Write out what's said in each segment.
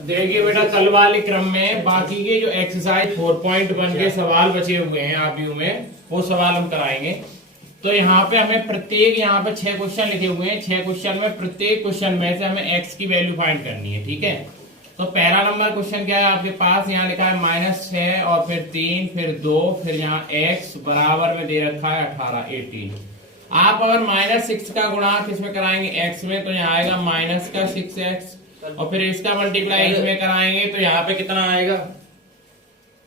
देखिए बेटा, कल वाले क्रम में बाकी के जो एक्सरसाइज 4.1 के सवाल बचे हुए हैं आरपीयू में, वो सवाल हम कराएंगे। तो यहाँ पे हमें प्रत्येक, यहाँ पे 6 क्वेश्चन लिखे हुए हैं। 6 क्वेश्चन में प्रत्येक क्वेश्चन में से हमें एक्स की वैल्यू फाइंड करनी है, ठीक है। तो पहला नंबर क्वेश्चन क्या है आपके पास, यहाँ लिखा है -6 और फिर 3 फिर 2 फिर यहाँ एक्स बराबर में दे रखा है 18 18। आप अगर -6 का गुणा किसमें कराएंगे, एक्स में, तो यहाँ आएगा -6x और फिर इसका मल्टीप्लाई इसमें कराएंगे तो यहाँ पे कितना आएगा,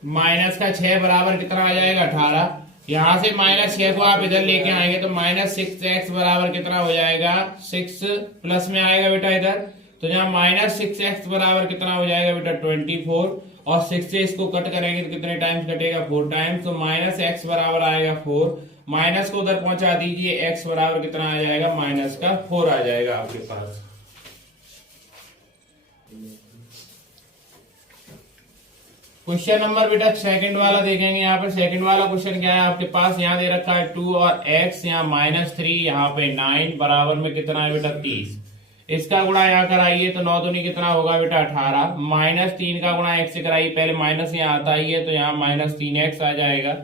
-6 बराबर कितना आ जाएगा 18। यहाँ से -6 को आप इधर लेके आएंगे तो -6x बराबर कितना हो जाएगा 6 प्लस में आएगा बेटा इधर, तो यहाँ -6x बराबर कितना हो जाएगा बेटा 24 और 6 से इसको कट करेंगे तो कितने टाइम्स कटेगा 4 टाइम्स, तो -x बराबर आएगा 4, माइनस को उधर पहुंचा दीजिए, x बराबर कितना आ जाएगा -4 आ जाएगा आपके पास। क्वेश्चन नंबर बेटा सेकंड वाला देखेंगे। यहाँ पे सेकंड वाला क्वेश्चन क्या है आपके पास, यहाँ दे रखा है 2 और x, यहाँ -3, यहाँ पे 9 बराबर में कितना है बेटा 30। इसका गुणा यहाँ कराइए तो 9 दूनी कितना होगा बेटा 18, -3 का गुणा x से कराइए, पहले माइनस यहाँ आता ही है तो यहाँ -3x आ जाएगा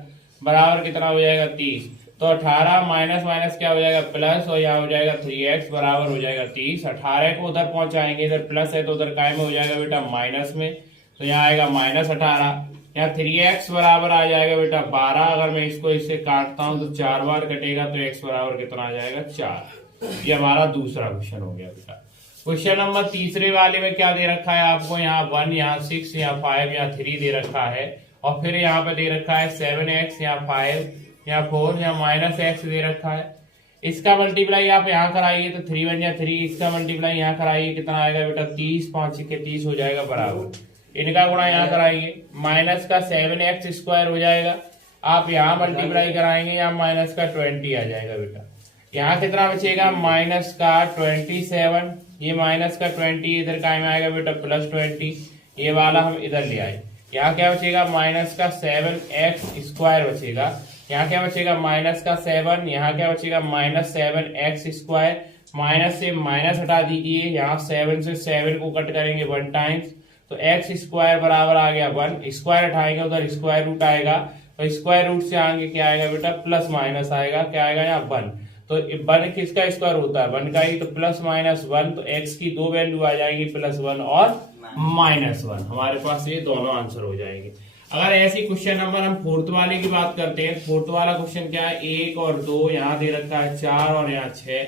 बराबर कितना हो जाएगा 30। तो 18 माइनस माइनस क्या हो जाएगा प्लस और यहाँ हो जाएगा 3x बराबर हो जाएगा 30। 18 को उधर पहुंचाएंगे, इधर प्लस है तो उधर काय में हो जाएगा बेटा माइनस में, तो यहाँ आएगा -18। यहाँ 3x बराबर आ जाएगा बेटा 12। अगर मैं इसको इससे काटता हूं तो 4 बार कटेगा तो x बराबर कितना आ जाएगा 4। ये हमारा दूसरा क्वेश्चन हो गया बेटा। क्वेश्चन नंबर तीसरे वाले में क्या दे रखा है आपको, यहाँ 1, यहाँ 6, यहाँ 5, यहाँ 3 दे रखा है और फिर यहाँ पे दे रखा है 7x, यहाँ 5, यहाँ 4, यहाँ -x दे रखा है। इसका मल्टीप्लाई आप यहाँ कराइए तो 3 1 या 3, इसका मल्टीप्लाई यहाँ कराइए कितना आएगा बेटा 30, 5 के 30 हो जाएगा बराबर। इनका गुणा यहाँ कराइए, माइनस का 7x स्क्वायर हो जाएगा, आप यहाँ मल्टीप्लाई कराएंगे, यहाँ माइनस का 20 आ जाएगा बेटा। यहाँ कितना बचेगा माइनस का 27, ये माइनस का 20 इधर काय में आएगा बेटा +20, ये वाला हम इधर ले आए। यहाँ क्या बचेगा माइनस का 7x स्क्वायर बचेगा, यहाँ क्या बचेगा माइनस का 7, यहाँ क्या बचेगा -7x स्क्वायर, माइनस से माइनस हटा दीजिए, यहाँ 7 से 7 को कट करेंगे 1 टाइम्स, तो x स्क्वायर बराबर आ गया 1, स्क्वायर हटाएंगे उधर स्क्वायर रूट आएगा, तो स्क्वायर रूट से आगे क्या आएगा बेटा प्लस माइनस आएगा, क्या आएगा यहाँ 1, तो 1 किसका स्क्वायर होता है 1 का ही, तो +-1, तो x की दो वैल्यू आ जाएंगी +1 और -1, हमारे पास ये दोनों आंसर हो जाएंगे। अगर ऐसी क्वेश्चन नंबर हम फोर्थ वाले की बात करते हैं, फोर्थ वाला क्वेश्चन क्या है, 1 और 2, यहाँ दे रखा है 4 और यहाँ 6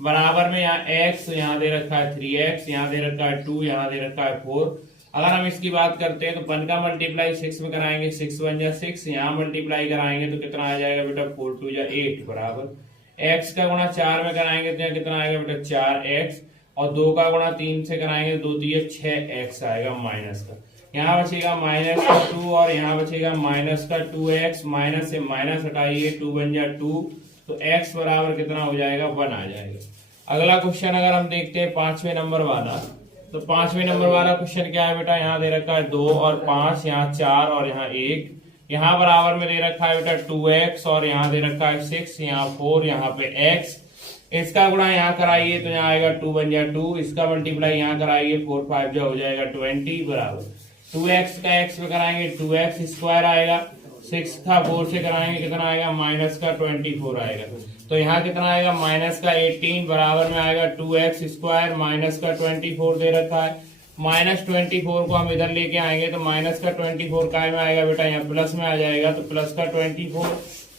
बराबर में, यहाँ x, यहाँ दे रखा है 3x, यहाँ दे रखा है 2, यहाँ दे रखा है 4। अगर हम इसकी बात करते हैं तो 1 का मल्टीप्लाई 6 में कराएंगे, 6 1 या 6, यहाँ मल्टीप्लाई कराएंगे तो कितना आ जाएगा बेटा 4 2 या 8 बराबर। x का गुणा 4 में कराएंगे तो यहाँ कितना आएगा बेटा 4x और 2 का गुणा 3 से कराएंगे 2 3 6x आएगा माइनस का, यहाँ बचेगा -2 और यहाँ बचेगा -2x, माइनस से माइनस हटाइए 2 1 या 2, तो x बराबर कितना हो जाएगा 1 आ जाएगा। अगला क्वेश्चन अगर हम देखते हैं 5वें नंबर वाला, तो 5वें नंबर वाला क्वेश्चन क्या है बेटा, यहाँ दे रखा है 2 और 5, यहाँ 4 और यहाँ 1, यहाँ बराबर में दे रखा है बेटा 2x और यहाँ दे रखा है 6, यहाँ 4, यहाँ पे x। इसका गुणा यहाँ कराइए तो यहाँ आएगा 2 1 या 2, इसका मल्टीप्लाई यहाँ कराइए 4 5 जो हो जाएगा 20 बराबर 2x का x में कराएंगे 2x स्क्वायर आएगा, 6 का 4 से कराएंगे कितना आएगा -24 आएगा, तो यहाँ कितना आएगा -18 बराबर में आएगा 2x स्क्वायर, -24 दे रखा है, -24 को हम इधर लेके आएंगे तो -24 काय में आएगा बेटा यहाँ प्लस में आ जाएगा, तो +24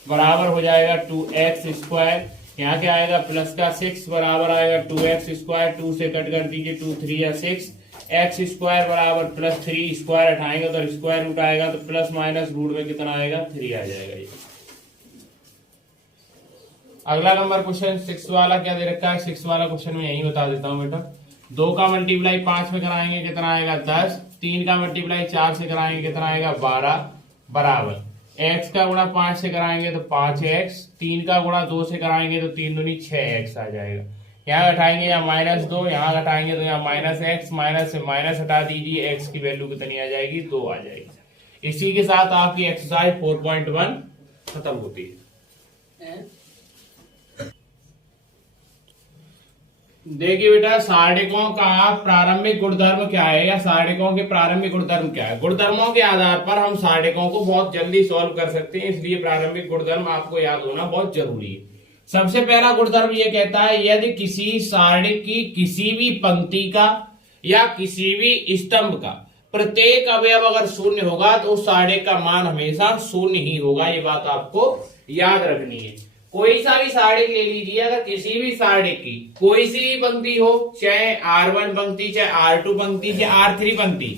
बराबर हो जाएगा 2x स्क्वायर, यहाँ क्या आएगा +6 बराबर आएगा 2x स्क्वायर, 2 से कट कर दीजिए 2 3 या 6, x स्क्वायर बराबर +3, स्क्वायर हटाएंगे तो स्क्वायर रूट आएगा, तो प्लस माइनस रूट में कितना आएगा 3 आ जाएगा ये। अगला नंबर क्वेश्चन 6 वाला क्या दे रखा है, 6 वाला क्वेश्चन में यही बता देता हूं बेटा। 2 का मल्टीप्लाई 5 में कराएंगे कितना आएगा 10, 3 का मल्टीप्लाई 4 से कराएंगे कितना आएगा 12 बराबर, x का गुणा 5 से कराएंगे तो 5x, 3 का गुणा 2 से कराएंगे तो 3 दूनी 6x आ जाएगा, यहाँ घटाएंगे यहाँ -2, यहाँ घटाएंगे तो यहाँ -x, माइनस से माइनस हटा दीजिए, x की वैल्यू कितनी आ जाएगी 2 आ जाएगी। इसी के साथ आपकी एक्सरसाइज 4.1 खत्म होती है। देखिए बेटा, सारणिकों का प्रारंभिक गुणधर्म क्या है या सारणिकों के प्रारंभिक गुणधर्म क्या है। गुणधर्मों के आधार पर हम सारणिकों को बहुत जल्दी सॉल्व कर सकते हैं, इसलिए प्रारंभिक गुणधर्म आपको याद होना बहुत जरूरी है। सबसे पहला गुणधर्म ये कहता है, यदि किसी सारणी की किसी भी पंक्ति का या किसी भी स्तंभ का प्रत्येक अवयव अगर शून्य होगा तो उस सारणी का मान हमेशा शून्य ही होगा। ये बात आपको याद रखनी है। कोई सा भी सारणी ले लीजिए, अगर किसी भी सारणी की कोई सी भी पंक्ति हो, चाहे R1 पंक्ति, चाहे R2 पंक्ति, चाहे R3 पंक्ति,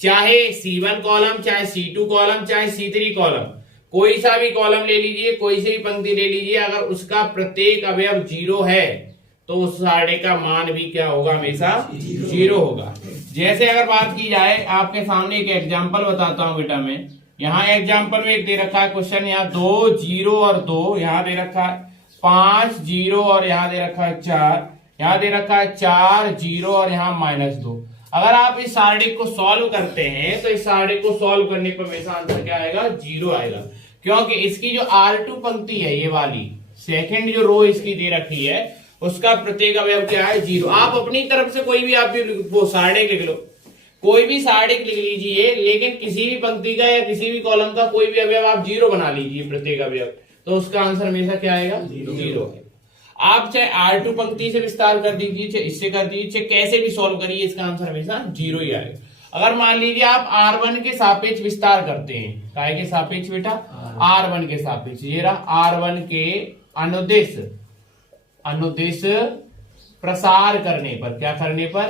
चाहे C1 कॉलम, चाहे C2 कॉलम, चाहे C3 कॉलम, कोई सा भी कॉलम ले लीजिए, कोई सी भी पंक्ति ले लीजिए, अगर उसका प्रत्येक अवयव 0 है तो उस सारणी का मान भी क्या होगा, हमेशा 0 होगा। जैसे अगर बात की जाए, आपके सामने एक एग्जाम्पल बताता हूं बेटा मैं। यहाँ एग्जाम्पल में एक दे रखा है क्वेश्चन, यहाँ 2 0 और 2, यहाँ दे रखा है 5 0 और यहाँ दे रखा है 4, यहाँ दे रखा है 4 0 और यहाँ -2। अगर आप इस सारणी को सॉल्व करते हैं तो इस सारणी को सॉल्व करने पर हमेशा आंसर क्या आएगा, 0 आएगा, क्योंकि इसकी जो R2 पंक्ति है, ये वाली सेकंड जो रो इसकी दे रखी है, उसका प्रत्येक अवयव क्या है, 0। आप अपनी तरफ से कोई भी आप वो सारणी लिख लो, कोई भी सारणी लिख लीजिए, लेकिन किसी भी पंक्ति का या किसी भी कॉलम का कोई भी अवयव आप 0 बना लीजिए प्रत्येक अवयव, तो उसका आंसर हमेशा क्या आएगा, 0 है। आप चाहे R2 पंक्ति से विस्तार कर दीजिए, चाहे इससे कर दीजिए, चाहे कैसे भी सॉल्व करिए, इसका आंसर हमेशा 0 ही आएगा। अगर मान लीजिए आप R1 के सापेक्ष विस्तार करते हैं, काय के सापेक्ष बेटा, R1 के सापेक्ष, ये रहा R1 के अनुदेश प्रसार करने पर, क्या करने पर,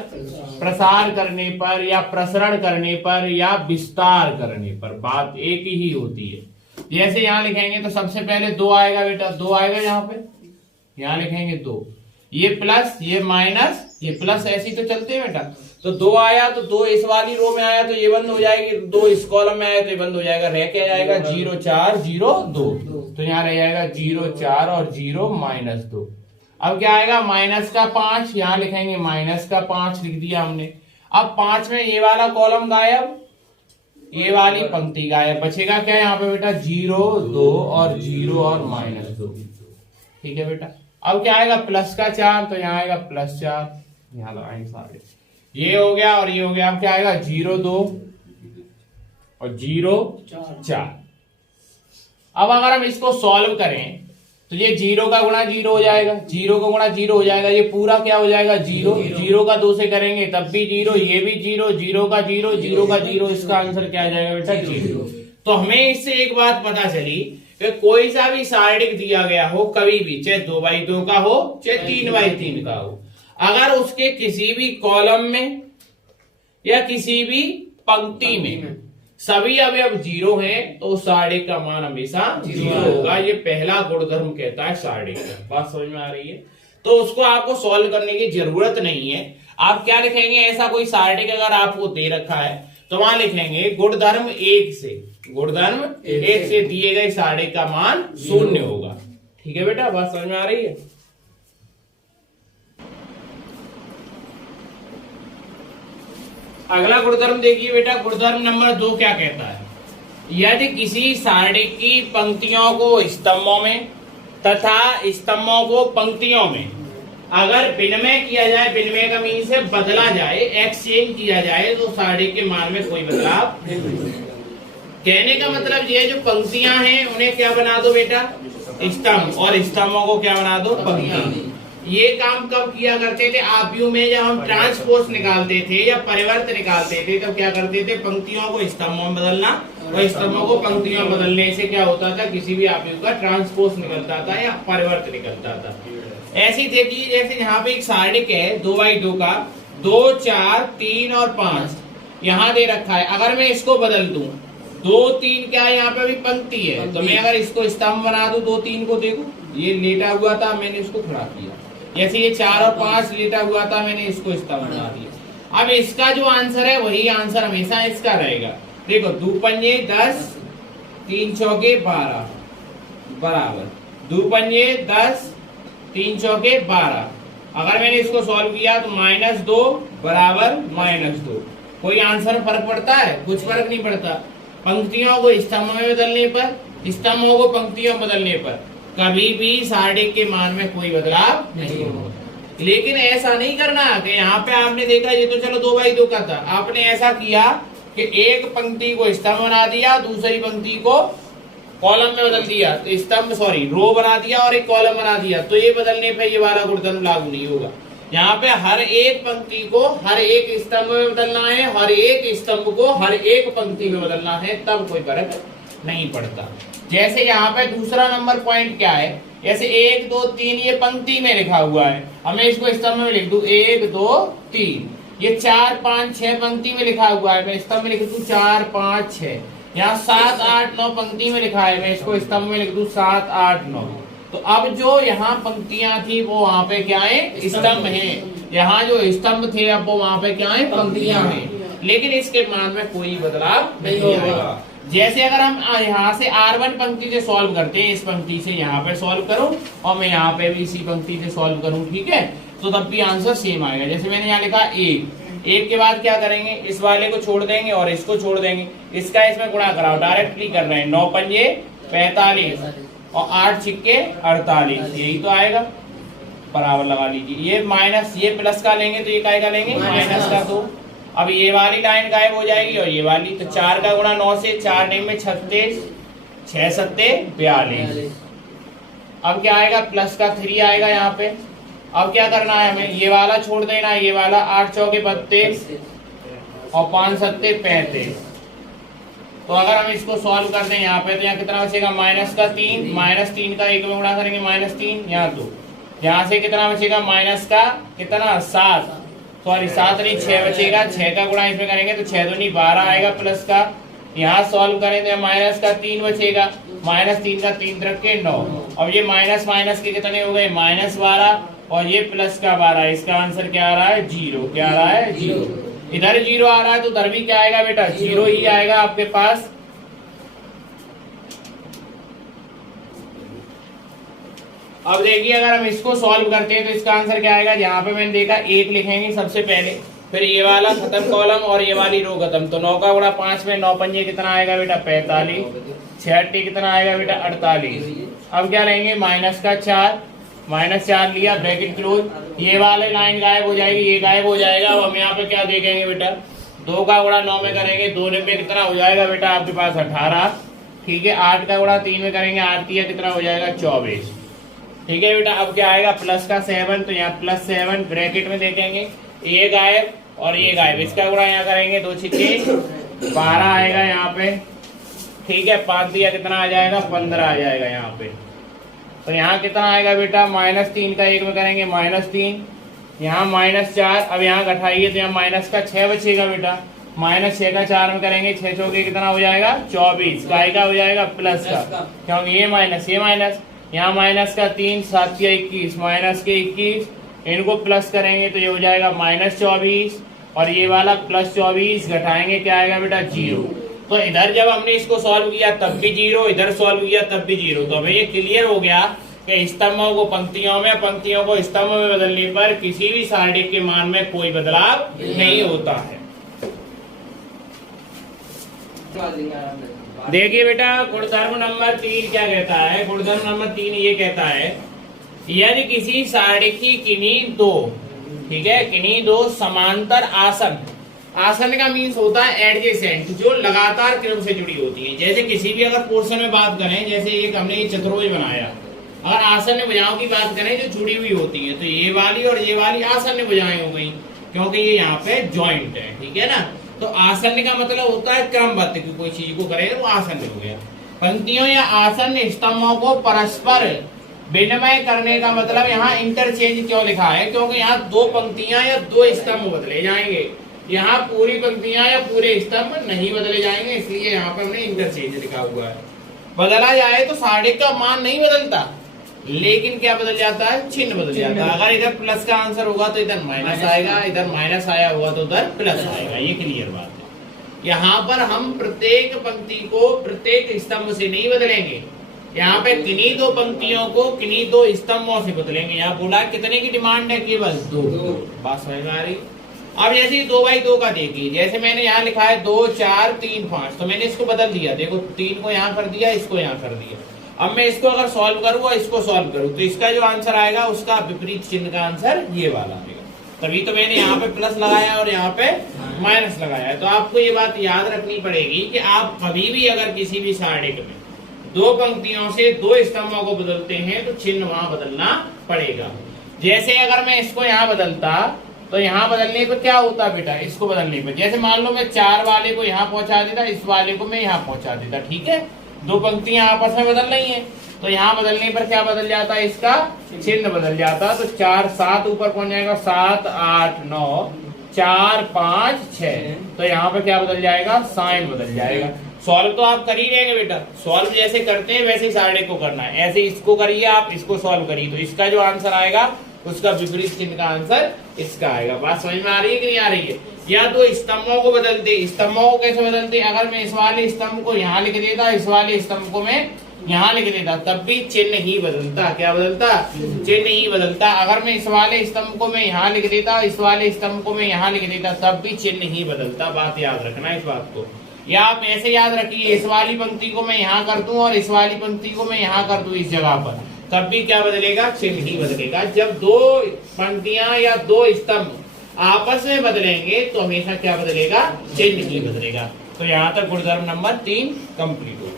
प्रसार करने पर या प्रसरण करने पर या विस्तार करने पर, बात एक ही होती है। जैसे यहां लिखेंगे तो सबसे पहले 2 आएगा बेटा, 2 आएगा, यहाँ पे यहां लिखेंगे 2, ये प्लस, ये माइनस, ये प्लस, ऐसी तो चलते हैं बेटा। तो 2 आया तो 2 इस वाली रो में आया तो ये बंद हो जाएगी, 2 इस कॉलम में आया तो ये बंद हो जाएगा, रह क्या जाएगा, 0 4 0 2, तो यहाँ रह जाएगा 0 4 और 0 -2। अब क्या आएगा, -5, यहां लिखेंगे -5 लिख दिया हमने। अब 5 में ये वाला कॉलम गायब, ये वाली पंक्ति गायब, बचेगा क्या यहाँ पे बेटा, 0 2 और 0 और -2, ठीक है बेटा। अब क्या आएगा, +4, तो यहाँ आएगा +4, यहाँ लगाएंगे सारे, ये हो गया और ये हो गया। अब क्या आएगा, 0 2 और 0 4। अब अगर हम इसको सॉल्व करें तो ये 0 का गुणा 0 हो जाएगा, 0 का गुणा 0 हो जाएगा, ये पूरा क्या हो जाएगा, 0, 0 का 2 से करेंगे तब भी 0, ये भी 0, 0 का 0, 0 का 0, इसका आंसर क्या आ जाएगा बेटा, 0। तो हमें इससे एक बात पता चली कि कोई सा भी सारणिक दिया गया हो, कभी भी, चाहे 2x2 का हो, चाहे 3x3 का हो, अगर उसके किसी भी कॉलम में या किसी भी पंक्ति में सभी अवयव 0 हैं तो उस सारणी का मान हमेशा 0 होगा। ये पहला गुणधर्म कहता है सारणी का। बात समझ में आ रही है? तो उसको आपको सॉल्व करने की जरूरत नहीं है। आप क्या लिखेंगे, ऐसा कोई सारणी अगर आपको दे रखा है तो वहां लिखेंगे गुणधर्म 1 से, गुणधर्म 1 से दिए गए सारणी का मान 0 होगा। ठीक है बेटा, बात समझ में आ रही है? अगला गुणधर्म देखिए बेटा, गुणधर्म नंबर 2 क्या कहता है, यदि किसी सारणी की पंक्तियों को स्तंभों में तथा स्तंभों को पंक्तियों में अगर विनिमय किया जाए, विनिमय का मीन से बदला जाए, एक्सचेंज किया जाए, तो सारणी के मान में कोई बदलाव नहीं होगा। कहने का मतलब ये जो पंक्तियां हैं उन्हें क्या बना दो बेटा, स्तंभ, और स्तंभों को क्या बना दो, पंक्ति। ये काम कब किया करते थे, आरपीयू में जब हम ट्रांसपोज निकालते थे या परिवर्त निकालते थे तब क्या करते थे, पंक्तियों को स्तंभों में बदलना और स्तंभों को पंक्तियों में बदलने से क्या होता था, किसी भी आरपीयू का ट्रांसपोज निकलता था या परिवर्त निकलता था। ऐसी देखिए, जैसे यहाँ पे एक सारणिक है 2x2 का, 2 4 3 और 5 यहाँ दे रखा है। अगर मैं इसको बदल दूं, 2 3 क्या है, यहाँ पे भी पंक्ति है, तो मैं अगर इसको स्तंभ बना दूं 2 3 को, देखो ये लेटा हुआ था, मैंने इसको खड़ा किया। जैसे ये 4 और 5 लेटा हुआ था, मैंने इसको स्तंभ बना दिया। अब इसका जो आंसर है वही आंसर हमेशा इसका रहेगा। देखो 2 पंजे 10, 3 चौके 12 बराबर 2 पंजे 10, 3 चौके 12। अगर मैंने इसको सॉल्व किया तो -2 बराबर -2। कोई आंसर में फर्क पड़ता है? कुछ फर्क नहीं पड़ता। पंक्तियों को स्तंभ में बदलने पर, स्तंभों को पंक्तियों में बदलने पर कभी भी सारणी के मान में कोई बदलाव नहीं होगा। लेकिन ऐसा नहीं करना कि यहाँ पे आपने देखा ये तो चलो 2x2 का था, आपने ऐसा किया कि एक पंक्ति को स्तंभ बना दिया, दूसरी पंक्ति को कॉलम में बदल दिया, तो स्तंभ सॉरी रो बना दिया और एक कॉलम बना दिया, तो ये बदलने पे ये वाला गुणधर्म लागू नहीं होगा। यहाँ पे हर एक पंक्ति को हर एक स्तंभ में बदलना है, हर एक स्तंभ को हर एक पंक्ति में बदलना है, तब कोई फर्क नहीं पड़ता। जैसे यहाँ पे दूसरा नंबर पॉइंट क्या है, जैसे 1 2 3 ये पंक्ति में लिखा हुआ है, हमें इसको स्तंभ में लिख दूं 1 2 3। ये 4 5 6 पंक्ति में लिखा हुआ है, मैं स्तंभ में लिख दूं 4 5 6। यहाँ 7 8 9 पंक्ति में लिखा है, मैं इसको स्तंभ में लिख दूं 7 8 9। तो अब जो यहाँ पंक्तियां थी वो वहां पे क्या है, स्तंभ है। यहाँ जो स्तंभ थे अब वो वहां पे क्या है, पंक्तियां हैं। लेकिन इसके मान में कोई बदलाव नहीं आएगा। जैसे अगर हम यहाँ से R1 पंक्ति से सॉल्व करते हैं, इस पंक्ति से यहाँ पे सॉल्व करूं और मैं यहाँ पे भी इसी पंक्ति से सॉल्व करूं, ठीक है, तो तब भी आंसर सेम आएगा। जैसे मैंने यहाँ लिखा 1 के बाद क्या करेंगे, इस वाले को छोड़ देंगे और इसको छोड़ देंगे, इसका इसमें गुणा कराओ, डायरेक्टली कर रहे हैं। 9 पंजे 45 और 8 छिक्के 48, यही तो आएगा। बराबर लगा लीजिए, ये माइनस ये प्लस का लेंगे तो ये काय का लेंगे, माइनस का। तो अब ये वाली लाइन गायब हो जाएगी और ये वाली, तो 4 का गुणा 9 से, 4 9 में 36, 6 7 42। अब क्या आएगा, प्लस का 3 आएगा यहाँ पे। अब क्या करना है हमें, ये वाला छोड़ देना है, ये वाला 8 चौके 32 और 5 7 35। तो अगर हम इसको सॉल्व कर दें यहाँ पे, तो यहाँ कितना बचेगा, माइनस का 3, माइनस 3 का 1 में गुणा करेंगे -3, यहाँ 2, यहाँ से कितना बचेगा, माइनस का कितना 7 सॉरी 7 नहीं 6 बचेगा, 6 का गुणा इसमें करेंगे तो 6 दूनी 12 आएगा प्लस का। यहाँ सॉल्व करें तो माइनस का 3 बचेगा, -3 का 3 रख के 9। अब ये माइनस माइनस के कितने हो गए, -12 और ये प्लस का 12। इसका आंसर क्या आ रहा है, 0। क्या आ रहा है, 0। इधर 0 आ रहा है तो उधर भी क्या आएगा बेटा, 0 ही आएगा आपके पास। अब देखिए अगर हम इसको सॉल्व करते हैं तो इसका आंसर क्या आएगा, यहाँ पे मैंने देखा 1 लिखेंगे सबसे पहले, फिर ये वाला खत्म कॉलम और ये वाली रो खत्म। तो 9 का गुणा 5 में 9 पंजे कितना आएगा बेटा, 45, 6 8 कितना आएगा बेटा, 48। अब क्या लेंगे, माइनस का 4, -4 लिया, ब्रैकेट क्लोज। ये वाले लाइन गायब हो जाएगी, ये गायब हो जाएगा। अब हम यहाँ पे क्या देखेंगे बेटा, 2 का गुणा 9 में करेंगे, 2 में कितना हो जाएगा बेटा आपके पास 18, ठीक है। 8 का गुणा 3 में करेंगे, 8 3 कितना हो जाएगा 24, ठीक है बेटा। अब क्या आएगा, प्लस का 7, तो यहाँ +7 ब्रैकेट में देखेंगे, ये गायब और ये गायब। इसका गुणा यहाँ करेंगे 2 छिक्के 12 आएगा यहाँ पे, ठीक है। 5 दिया कितना आ जाएगा, 15 आ जाएगा यहाँ पे। तो यहाँ कितना आएगा बेटा, -3 का 1 में करेंगे -3, यहाँ -4। अब यहाँ घटाइए तो यहाँ माइनस का 6 बचेगा बेटा, -6 का 4 में करेंगे, 6 चौके कितना हो जाएगा 24, काय का हो जाएगा प्लस का, क्योंकि ये माइनस। यहाँ माइनस का 3, 7 के 21, माइनस के 21, इनको प्लस करेंगे तो ये हो जाएगा -24 और ये वाला +24 घटाएंगे क्या आएगा बेटा, 0। तो इधर जब हमने इसको सॉल्व किया तब भी 0, इधर सॉल्व किया तब भी 0। तो हमें ये क्लियर हो गया कि स्तंभों को पंक्तियों में, पंक्तियों को स्तंभ में बदलने पर किसी भी सारणिक के मान में कोई बदलाव नहीं होता है। देखिए बेटा गुणधर्म नंबर 3 क्या कहता है, गुणधर्म नंबर 3 ये कहता है, यदि किसी सारणी की किन्हीं दो, ठीक है, किन्हीं दो समांतर आसन, आसन का मीन्स होता है एडजेसेंट, जो लगातार क्रम से जुड़ी होती है। जैसे किसी भी अगर पोर्शन में बात करें, जैसे एक हमने ये चतुर्भुज बनाया, और आसन्न भुजाओं की बात करें जो जुड़ी हुई होती है, तो ये वाली और ये वाली आसन्न भुजाएं हो गई, क्योंकि ये यहाँ पे जॉइंट है, ठीक है ना। तो आसन्न का मतलब होता है क्रमबद्ध, कि कोई चीज को करे वो आसन्न हो गया। पंक्तियों या आसन्न स्तंभों को परस्पर विनिमय करने का मतलब यहाँ इंटरचेंज क्यों लिखा है, क्योंकि यहाँ 2 पंक्तियां या 2 स्तंभ बदले जाएंगे, यहाँ पूरी पंक्तियां या पूरे स्तंभ नहीं बदले जाएंगे, इसलिए यहाँ पर हमने इंटरचेंज लिखा हुआ है। बदला जाए तो सारणिक का मान नहीं बदलता, लेकिन क्या बदल जाता है, चिन्ह बदल जाता है। अगर इधर प्लस का आंसर होगा तो इधर माइनस आएगा, इधर माइनस आया हुआ तो उधर प्लस आएगा, ये क्लियर बात है। यहाँ पर हम प्रत्येक पंक्ति को प्रत्येक स्तंभ से नहीं बदलेंगे, यहाँ पे किन्हीं 2 पंक्तियों को किन्हीं 2 स्तंभों से बदलेंगे। यहाँ बोला कितने की डिमांड है, केवल 2, बात समझ में आ रही। अब जैसे 2x2 का देखिए, जैसे मैंने यहाँ लिखा है 2 4 3 5, तो मैंने इसको बदल दिया, देखो 3 को यहाँ कर दिया, इसको यहाँ कर दिया। अब मैं इसको अगर सॉल्व करूँ और इसको सॉल्व करूँ तो इसका जो आंसर आएगा उसका विपरीत चिन्ह का आंसर ये वाला आएगा। तभी तो मैंने यहाँ पे प्लस लगाया और यहाँ पे माइनस लगाया है। तो आपको ये बात याद रखनी पड़ेगी कि आप कभी भी अगर किसी भी सारणिक में दो पंक्तियों से दो स्तंभों को बदलते हैं तो चिन्ह वहां बदलना पड़ेगा। जैसे अगर मैं इसको यहाँ बदलता तो यहाँ बदलने पर क्या होता बेटा, इसको बदलने पर जैसे मान लो मैं 4 वाले को यहाँ पहुंचा देता, इस वाले को मैं यहाँ पहुंचा देता, ठीक है, दो पंक्तियां आपस में बदल रही हैं तो यहाँ बदलने पर क्या बदल जाता है, इसका चिन्ह बदल जाता। तो 4 7 ऊपर पहुंच जाएगा, 7 8 9 4 5 6, तो यहाँ पे क्या बदल जाएगा, साइन बदल जाएगा। सॉल्व तो आप कर ही रहेंगे बेटा, सॉल्व जैसे करते हैं वैसे ही सारणी को करना है, ऐसे इसको करिए आप, इसको सॉल्व करिए, तो इसका जो आंसर आएगा उसका विपरीत चिन्ह का आंसर इसका आएगा। बात समझ में आ रही है कि नहीं आ रही है? या तो स्तंभों को बदलते, स्तंभों को कैसे बदलते, अगर मैं इस वाले स्तंभ को यहाँ लिख देता, इस वाले स्तंभ को मैं यहाँ लिख देता, तब भी चिन्ह ही बदलता। क्या बदलता? चिन्ह ही बदलता। अगर मैं इस वाले स्तंभ को मैं यहाँ लिख देता, इस वाले स्तंभ को मैं यहाँ लिख देता, तब भी चिन्ह ही बदलता। बात याद रखना इस बात को। या आप ऐसे याद रखिए, इस वाली पंक्ति को मैं यहाँ कर दूं और इस वाली पंक्ति को मैं यहाँ कर दूं इस जगह पर, तब भी क्या बदलेगा, चिन्ह ही बदलेगा। जब दो पंक्तियां या दो स्तंभ आपस में बदलेंगे तो हमेशा क्या बदलेगा, चिन्ह ही बदलेगा। तो यहाँ तक गुणधर्म नंबर 3 कंप्लीट हो।